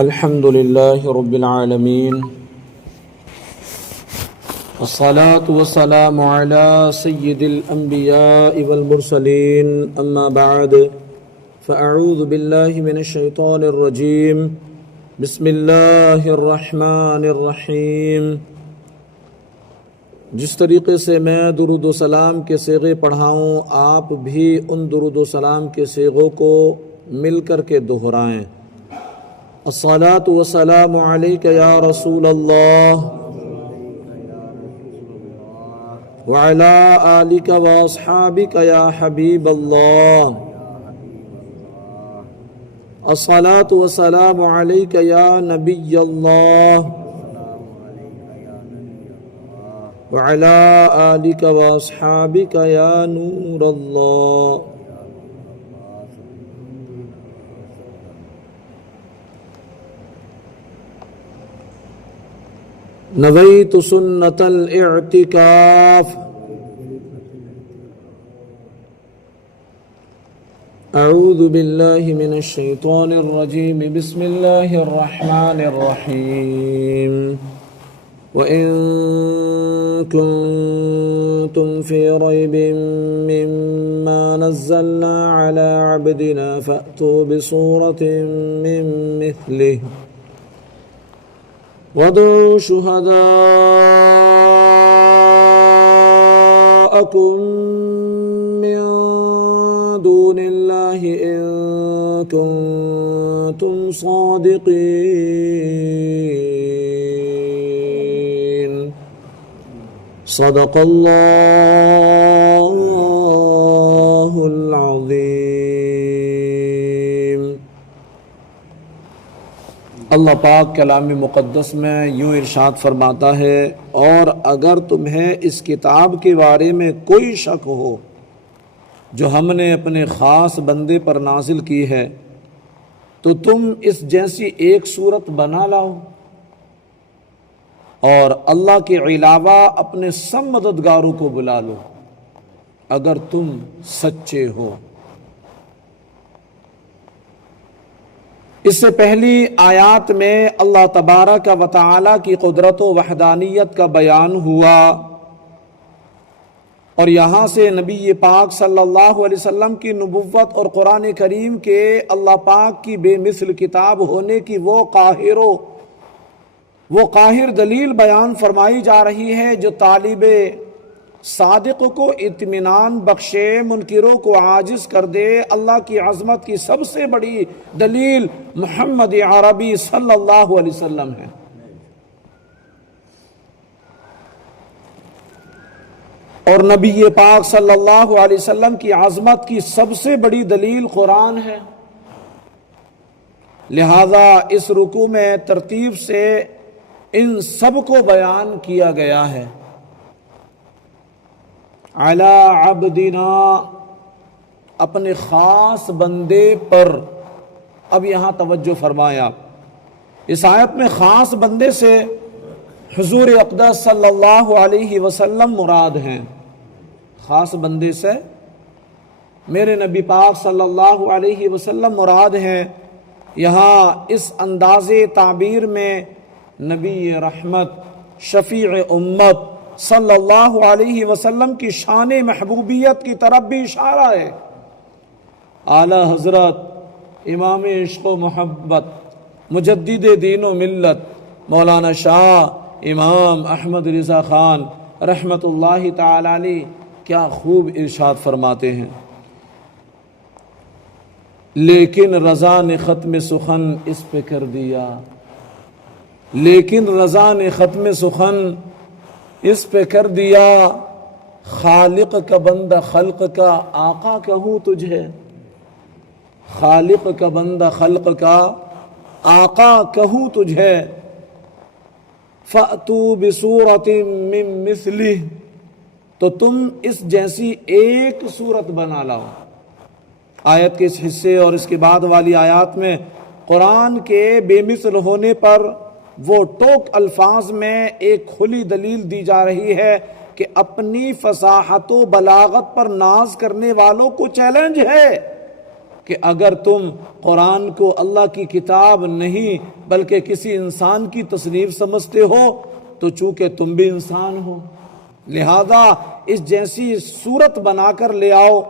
الحمد لله رب العالمين والصلاة والسلام على سيد الأنبياء والمرسلين أما بعد فأعوذ بالله من الشيطان الرجيم بسم الله الرحمن الرحيم۔ جس طریقے سے میں درود و سلام کے صیغے پڑھاؤں آپ بھی ان درود و سلام کے صیغوں کو مل کر کے دہرائیں۔ الصلاۃ والسلام علیک یا رسول اللہ وعلی آلک واصحابک یا حبیب اللہ۔ الصلاۃ والسلام علیک یا نبی اللہ وعلی آلک واصحابک یا نور اللہ۔ نویت سنت الاعتکاف۔ اعوذ باللہ من الشیطان الرجیم بسم اللہ الرحمن الرحیم۔ وَإِن كُنتُمْ فِي رَيْبٍ مِّمَّا نَزَّلْنَا عَلَىٰ عَبْدِنَا فَأْتُوا بِسُورَةٍ مِّن مِّثْلِهِ وَادْعُوا شُهَدَاءَكُم مِّن دُونِ اللَّهِ إِن كُنتُمْ صَادِقِينَ۔ صدق اللہ العظیم۔ اللہ پاک کلام مقدس میں یوں ارشاد فرماتا ہے، اور اگر تمہیں اس کتاب کے بارے میں کوئی شک ہو جو ہم نے اپنے خاص بندے پر نازل کی ہے تو تم اس جیسی ایک صورت بنا لاؤ اور اللہ کے علاوہ اپنے سب مددگاروں کو بلا لو اگر تم سچے ہو۔ اس سے پہلی آیات میں اللہ تبارک و تعالی کی قدرت و وحدانیت کا بیان ہوا، اور یہاں سے نبی پاک صلی اللہ علیہ وسلم کی نبوت اور قرآن کریم کے اللہ پاک کی بے مثل کتاب ہونے کی وہ قاہر دلیل بیان فرمائی جا رہی ہے جو طالب صادق کو اطمینان بخشے، منکروں کو عاجز کر دے۔ اللہ کی عظمت کی سب سے بڑی دلیل محمد عربی صلی اللہ علیہ وسلم ہے۔ اور نبی پاک صلی اللہ علیہ وسلم کی عظمت کی سب سے بڑی دلیل قرآن ہے۔ لہذا اس رکوع میں ترتیب سے ان سب کو بیان کیا گیا ہے۔ علی عبدنا، اپنے خاص بندے پر۔ اب یہاں توجہ فرمایا، اس آیت میں خاص بندے سے حضور اقدس صلی اللہ علیہ وسلم مراد ہیں۔ خاص بندے سے میرے نبی پاک صلی اللہ علیہ وسلم مراد ہیں۔ یہاں اس انداز تعبیر میں نبی رحمت شفیع امت صلی اللہ علیہ وسلم کی شان محبوبیت کی طرف بھی اشارہ ہے۔ اعلی حضرت امام عشق و محبت مجدد دین و ملت مولانا شاہ امام احمد رضا خان رحمت اللہ تعالی علیہ کیا خوب ارشاد فرماتے ہیں، لیکن رضا نے ختم سخن اس پہ کر دیا، لیکن رضا نے ختم سخن اس پہ کر دیا، خالق کا بندہ خلق کا آقا کہوں تجھے، خالق کا بندہ خلق کا آقا کہوں تجھے، فَأْتُوا بِسُورَةٍ مِّن مِّثْلِهِ، تو تم اس جیسی ایک صورت بنا لاؤ۔ آیت کے اس حصے اور اس کے بعد والی آیات میں قرآن کے بے مثل ہونے پر وہ ٹوک الفاظ میں ایک کھلی دلیل دی جا رہی ہے کہ اپنی فصاحت و بلاغت پر ناز کرنے والوں کو چیلنج ہے کہ اگر تم قرآن کو اللہ کی کتاب نہیں بلکہ کسی انسان کی تصنیف سمجھتے ہو تو چونکہ تم بھی انسان ہو، لہذا اس جیسی صورت بنا کر لے آؤ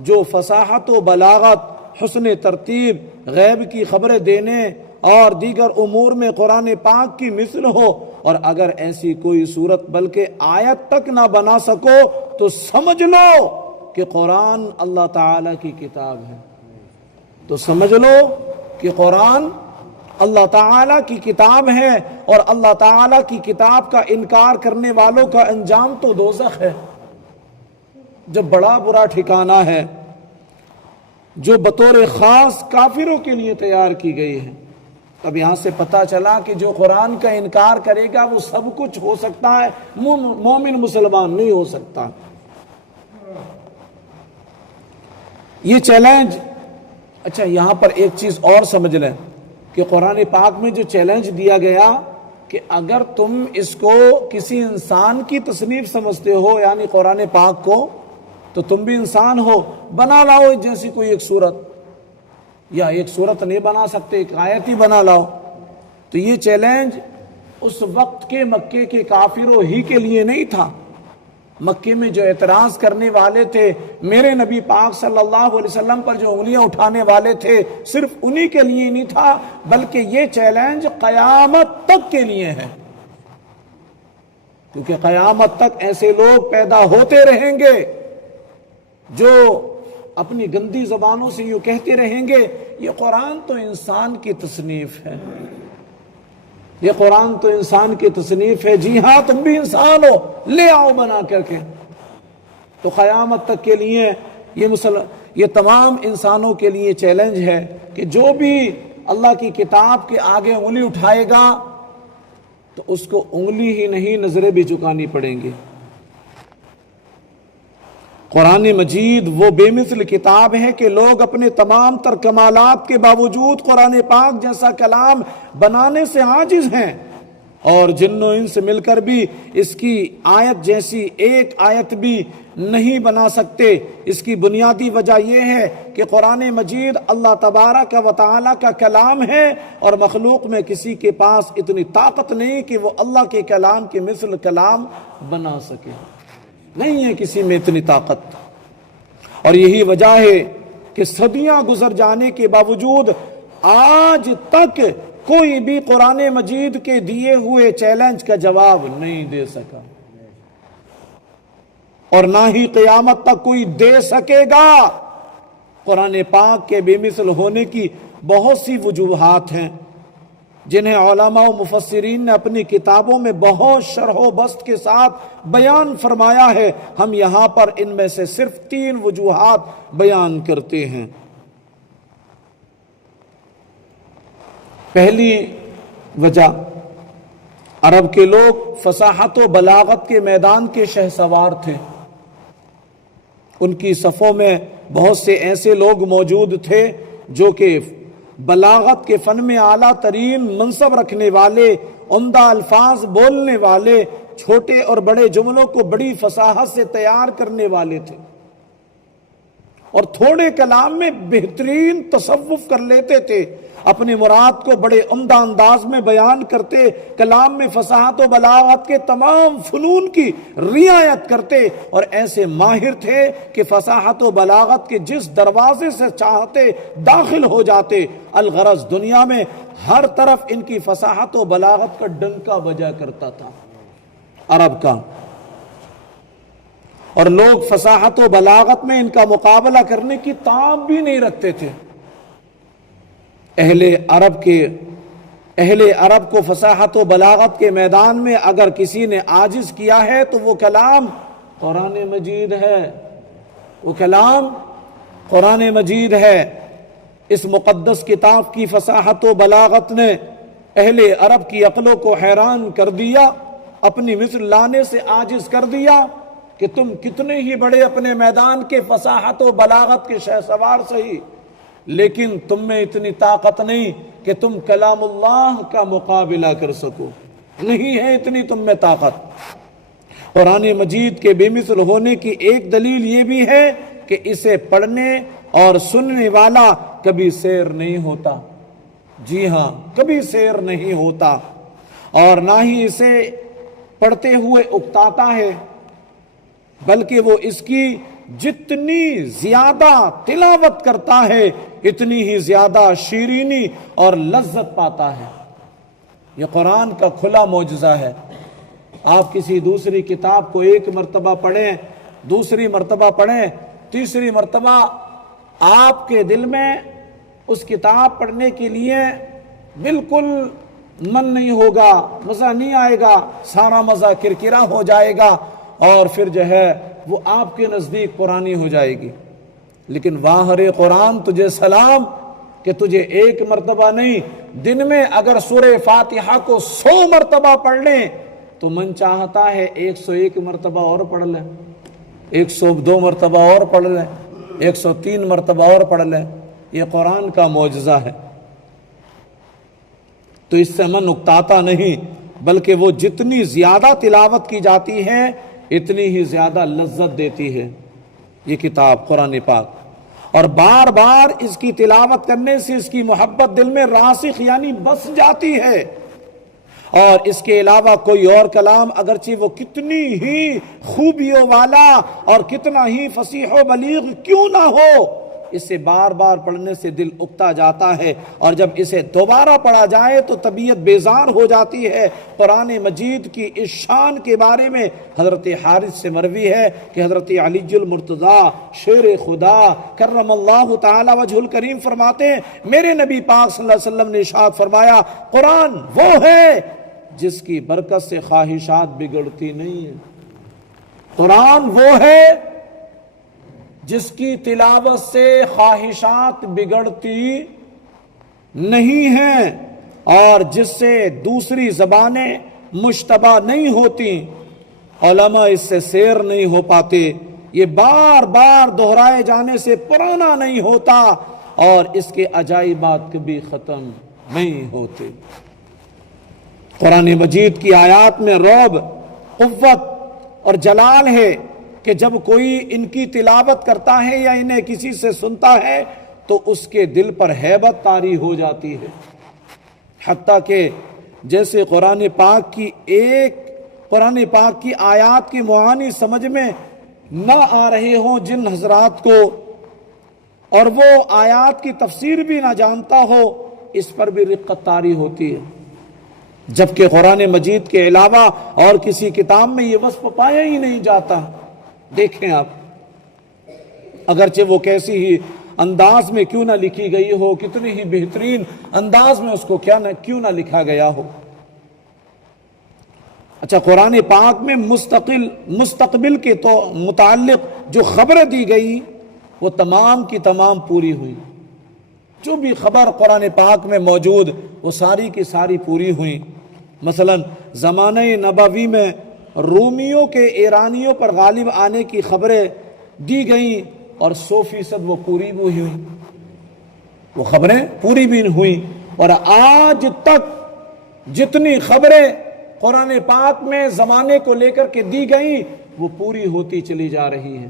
جو فصاحت و بلاغت، حسن ترتیب، غیب کی خبریں دینے اور دیگر امور میں قرآن پاک کی مثل ہو، اور اگر ایسی کوئی صورت بلکہ آیت تک نہ بنا سکو تو سمجھ لو کہ قرآن اللہ تعالیٰ کی کتاب ہے، تو سمجھ لو کہ قرآن اللہ تعالیٰ کی کتاب ہے، اور اللہ تعالیٰ کی کتاب کا انکار کرنے والوں کا انجام تو دوزخ ہے، جب بڑا برا ٹھکانہ ہے جو بطور خاص کافروں کے لیے تیار کی گئی ہے۔ اب یہاں سے پتہ چلا کہ جو قرآن کا انکار کرے گا وہ سب کچھ ہو سکتا ہے، مومن مسلمان نہیں ہو سکتا۔ یہ چیلنج، اچھا یہاں پر ایک چیز اور سمجھ لیں کہ قرآن پاک میں جو چیلنج دیا گیا کہ اگر تم اس کو کسی انسان کی تصنیف سمجھتے ہو یعنی قرآن پاک کو، تو تم بھی انسان ہو، بنا لاؤ جیسی کوئی ایک صورت، یا ایک صورت نہیں بنا سکتے ایک آیت ہی بنا لاؤ۔ تو یہ چیلنج اس وقت کے مکے کے کافروں ہی کے لیے نہیں تھا، مکے میں جو اعتراض کرنے والے تھے، میرے نبی پاک صلی اللہ علیہ وسلم پر جو انگلیاں اٹھانے والے تھے، صرف انہی کے لیے نہیں تھا، بلکہ یہ چیلنج قیامت تک کے لیے ہے، کیونکہ قیامت تک ایسے لوگ پیدا ہوتے رہیں گے جو اپنی گندی زبانوں سے یوں کہتے رہیں گے یہ قرآن تو انسان کی تصنیف ہے، یہ قرآن تو انسان کی تصنیف ہے۔ جی ہاں تم بھی انسان ہو، لے آؤ بنا کر کے۔ تو قیامت تک کے لیے یہ تمام انسانوں کے لیے چیلنج ہے کہ جو بھی اللہ کی کتاب کے آگے انگلی اٹھائے گا تو اس کو انگلی ہی نہیں نظریں بھی جھکانی پڑیں گی۔ قرآن مجید وہ بے مثل کتاب ہے کہ لوگ اپنے تمام تر کمالات کے باوجود قرآن پاک جیسا کلام بنانے سے عاجز ہیں، اور جن و انس مل کر بھی اس کی آیت جیسی ایک آیت بھی نہیں بنا سکتے۔ اس کی بنیادی وجہ یہ ہے کہ قرآن مجید اللہ تبارک و تعالیٰ کا کلام ہے، اور مخلوق میں کسی کے پاس اتنی طاقت نہیں کہ وہ اللہ کے کلام کے مثل کلام بنا سکے، نہیں ہے کسی میں اتنی طاقت۔ اور یہی وجہ ہے کہ صدیاں گزر جانے کے باوجود آج تک کوئی بھی قرآن مجید کے دیے ہوئے چیلنج کا جواب نہیں دے سکا، اور نہ ہی قیامت تک کوئی دے سکے گا۔ قرآن پاک کے بے مثل ہونے کی بہت سی وجوہات ہیں جنہیں علماء و مفسرین نے اپنی کتابوں میں بہت شرح و بسط کے ساتھ بیان فرمایا ہے۔ ہم یہاں پر ان میں سے صرف 3 وجوہات بیان کرتے ہیں۔ پہلی وجہ، عرب کے لوگ فصاحت و بلاغت کے میدان کے شہسوار تھے، ان کی صفوں میں بہت سے ایسے لوگ موجود تھے جو کہ بلاغت کے فن میں اعلیٰ ترین منصب رکھنے والے، عمدہ الفاظ بولنے والے، چھوٹے اور بڑے جملوں کو بڑی فصاحت سے تیار کرنے والے تھے، اور تھوڑے کلام میں بہترین تصوف کر لیتے تھے، اپنی مراد کو بڑے عمدہ انداز میں بیان کرتے، کلام میں فصاحت و بلاغت کے تمام فنون کی رعایت کرتے، اور ایسے ماہر تھے کہ فصاحت و بلاغت کے جس دروازے سے چاہتے داخل ہو جاتے۔ الغرض دنیا میں ہر طرف ان کی فصاحت و بلاغت کا ڈنکا بجا کرتا تھا عرب کا، اور لوگ فصاحت و بلاغت میں ان کا مقابلہ کرنے کی تاب بھی نہیں رکھتے تھے۔ اہل عرب کو فصاحت و بلاغت کے میدان میں اگر کسی نے عاجز کیا ہے تو وہ کلام قرآن مجید ہے، وہ کلام قرآن مجید ہے۔ اس مقدس کتاب کی فصاحت و بلاغت نے اہل عرب کی عقلوں کو حیران کر دیا، اپنی مثل لانے سے عاجز کر دیا کہ تم کتنے ہی بڑے اپنے میدان کے فصاحت و بلاغت کے شہسوار صحیح، لیکن تم میں اتنی طاقت نہیں کہ تم کلام اللہ کا مقابلہ کر سکو، نہیں ہے اتنی تم میں طاقت۔ قرآن مجید کے بے مثل ہونے کی ایک دلیل یہ بھی ہے کہ اسے پڑھنے اور سننے والا کبھی سیر نہیں ہوتا. جی ہاں، کبھی سیر نہیں ہوتا، اور نہ ہی اسے پڑھتے ہوئے اکتاتا ہے، بلکہ وہ اس کی جتنی زیادہ تلاوت کرتا ہے اتنی ہی زیادہ شیرینی اور لذت پاتا ہے. یہ قرآن کا کھلا معجزہ ہے. آپ کسی دوسری کتاب کو ایک مرتبہ پڑھیں، دوسری مرتبہ پڑھیں، تیسری مرتبہ آپ کے دل میں اس کتاب پڑھنے کے لیے بالکل من نہیں ہوگا، مزہ نہیں آئے گا، سارا مزہ کرکرا ہو جائے گا، اور پھر جو ہے وہ آپ کے نزدیک پرانی ہو جائے گی. لیکن واہ رے قرآن تجھے سلام کہ تجھے ایک مرتبہ نہیں، دن میں اگر سورہ فاتحہ کو 100 مرتبہ پڑھ لیں تو من چاہتا ہے 101 مرتبہ اور پڑھ لیں، 102 مرتبہ اور پڑھ لیں، 103 مرتبہ اور پڑھ لیں. یہ قرآن کا معجزہ ہے. تو اس سے من اکتاتا نہیں، بلکہ وہ جتنی زیادہ تلاوت کی جاتی ہے اتنی ہی زیادہ لذت دیتی ہے یہ کتاب قرآن پاک. اور بار بار اس کی تلاوت کرنے سے اس کی محبت دل میں راسخ یعنی بس جاتی ہے. اور اس کے علاوہ کوئی اور کلام اگرچہ وہ کتنی ہی خوبیوں والا اور کتنا ہی فصیح و بلیغ کیوں نہ ہو، اسے بار بار پڑھنے سے دل اکتا جاتا ہے، اور جب اسے دوبارہ پڑھا جائے تو طبیعت بیزار ہو جاتی ہے. قرآن مجید کی اس شان کے بارے میں حضرت حارث سے مروی ہے کہ حضرت علی المرتضیٰ شیر خدا کرم اللہ تعالی وجہ الکریم فرماتے ہیں، میرے نبی پاک صلی اللہ علیہ وسلم نے ارشاد فرمایا، قرآن وہ ہے جس کی برکت سے خواہشات بگڑتی نہیں ہیں. قرآن وہ ہے جس کی تلاوت سے خواہشات بگڑتی نہیں ہیں، اور جس سے دوسری زبانیں مشتبہ نہیں ہوتی، علماء اس سے سیر نہیں ہو پاتے، یہ بار بار دہرائے جانے سے پرانا نہیں ہوتا، اور اس کے عجائبات کبھی ختم نہیں ہوتے. قرآن مجید کی آیات میں رعب، قوت اور جلال ہے کہ جب کوئی ان کی تلاوت کرتا ہے یا انہیں کسی سے سنتا ہے تو اس کے دل پر ہیبت طاری ہو جاتی ہے. حتیٰ کہ جیسے قرآن پاک کی آیات کی معانی سمجھ میں نہ آ رہے ہوں جن حضرات کو، اور وہ آیات کی تفسیر بھی نہ جانتا ہو، اس پر بھی رقت طاری ہوتی ہے. جبکہ قرآن مجید کے علاوہ اور کسی کتاب میں یہ وصف پایا ہی نہیں جاتا. دیکھیں آپ، اگرچہ وہ کیسی ہی انداز میں کیوں نہ لکھی گئی ہو، کتنی ہی بہترین انداز میں اس کو کیوں نہ لکھا گیا ہو. اچھا، قرآن پاک میں مستقبل کے تو متعلق جو خبریں دی گئی وہ تمام کی تمام پوری ہوئی. جو بھی خبر قرآن پاک میں موجود وہ ساری کی ساری پوری ہوئی. مثلا زمانہ نبوی میں رومیوں کے ایرانیوں پر غالب آنے کی خبریں دی گئیں، اور 100% وہ پوری بھی ہوئی، وہ خبریں پوری بھی ہوئیں. اور آج تک جتنی خبریں قرآن پاک میں زمانے کو لے کر کے دی گئیں وہ پوری ہوتی چلی جا رہی ہیں.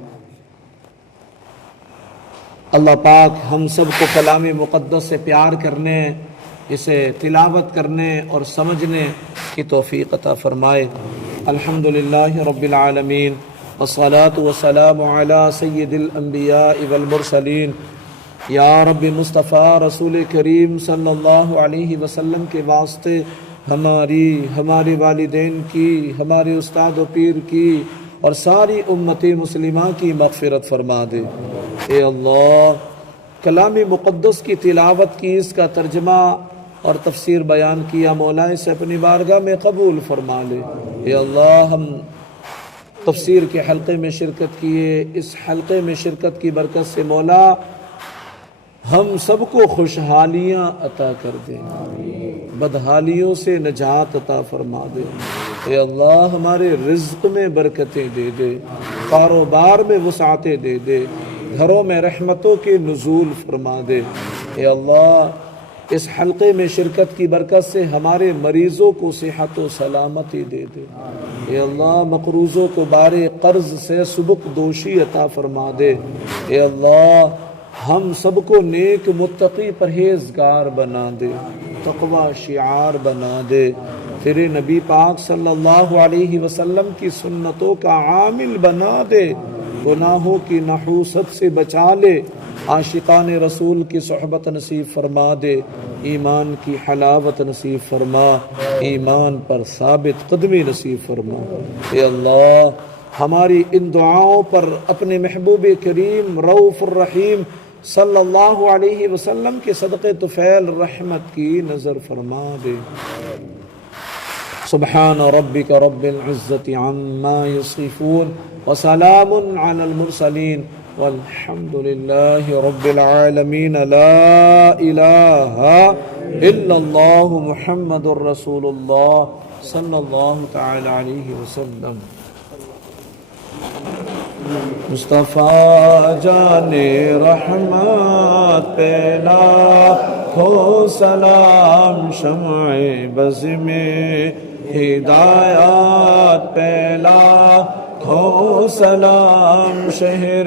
اللہ پاک ہم سب کو کلام مقدس سے پیار کرنے، اسے تلاوت کرنے اور سمجھنے کی توفیق عطا فرمائے. الحمدللہ رب العالمین، والصلاة والسلام علی سید الانبیاء والمرسلین. یا رب مصطفیٰ رسول کریم صلی اللہ علیہ وسلم کے واسطے ہمارے والدین کی، ہمارے استاد و پیر کی اور ساری امت مسلمہ کی مغفرت فرما دے. اے اللہ، کلام مقدس کی تلاوت کی، اس کا ترجمہ اور تفسیر بیان کیا، مولا سے اپنی بارگاہ میں قبول فرما لے. اے اللہ، ہم تفسیر کے حلقے میں شرکت کیے، اس حلقے میں شرکت کی برکت سے مولا ہم سب کو خوشحالیاں عطا کر دے، بدحالیوں سے نجات عطا فرما دے. اے اللہ، ہمارے رزق میں برکتیں دے دے، کاروبار میں وسعتیں دے دے، گھروں میں رحمتوں کے نزول فرما دے. اے اللہ، اس حلقے میں شرکت کی برکت سے ہمارے مریضوں کو صحت و سلامتی دے دے. اے اللہ، مقروضوں کو بار قرض سے سبک دوشی عطا فرما دے. اے اللہ، ہم سب کو نیک متقی پرہیزگار بنا دے، تقوی شعار بنا دے، تیرے نبی پاک صلی اللہ علیہ وسلم کی سنتوں کا عامل بنا دے، گناہوں کی نحوست سے بچا لے، عاشقان رسول کی صحبت نصیب فرما دے، ایمان کی حلاوت نصیب فرما، ایمان پر ثابت قدمی نصیب فرما۔ اے اللہ ہماری ان دعاؤں پر اپنے محبوب کریم رؤوف الرحیم صلی اللہ علیہ وسلم کے صدقے طفیل رحمت کی نظر فرما دے۔ سبحان ربک رب العزت عما یصفون وسلام علی المرسلین والحمد للہ رب العالمین۔ لا الہ الا اللہ محمد رسول اللہ صلی اللہ تعالی علیہ وسلم۔ مصطفیٰ جان رحمت پہ لاکھوں سلام، شمع بز میں ہدایات پہ لاکھوں سلام، شہر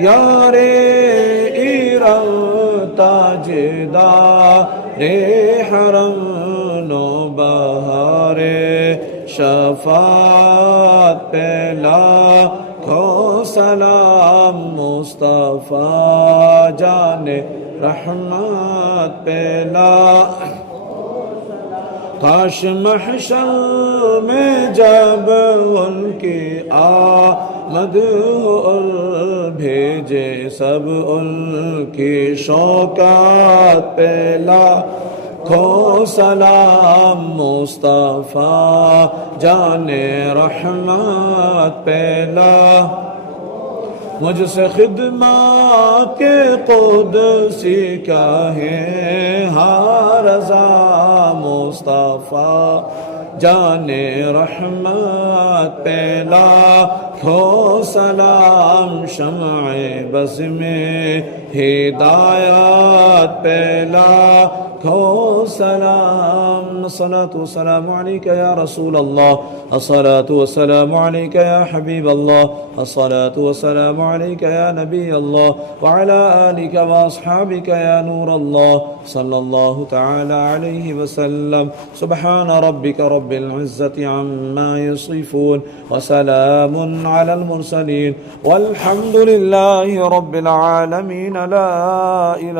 یار ایران تاجدار حرم نوبہار شفاعت پہ لاکھوں سلام، مصطفیٰ جان رحمت پہ کاش محشر میں جب ان کی آمد ہو اور بھیجے سب ان کی شوکات پہ لاکھوں سلام، مصطفیٰ جان رحمت پہ مجھ سے خدمات کے قدسی کا ہے ہاں رضا، مصطفیٰ جان رحمت پہ لاکھوں سلام، شمع بز میں ہدایات پہ لاکھوں سلام۔ الصلاة والسلام علیک یا رسول اللہ، الصلاة والسلام علیک یا حبیب اللہ، الصلاة والسلام علیک یا نبی اللہ، وعلى آلک واصحابک یا نور اللہ صلی اللہ تعالی علیہ وسلم۔ سبحان ربک رب العزت عما یصفون وسلام علی المرسلین والحمد للہ رب العالمین۔ لا الہ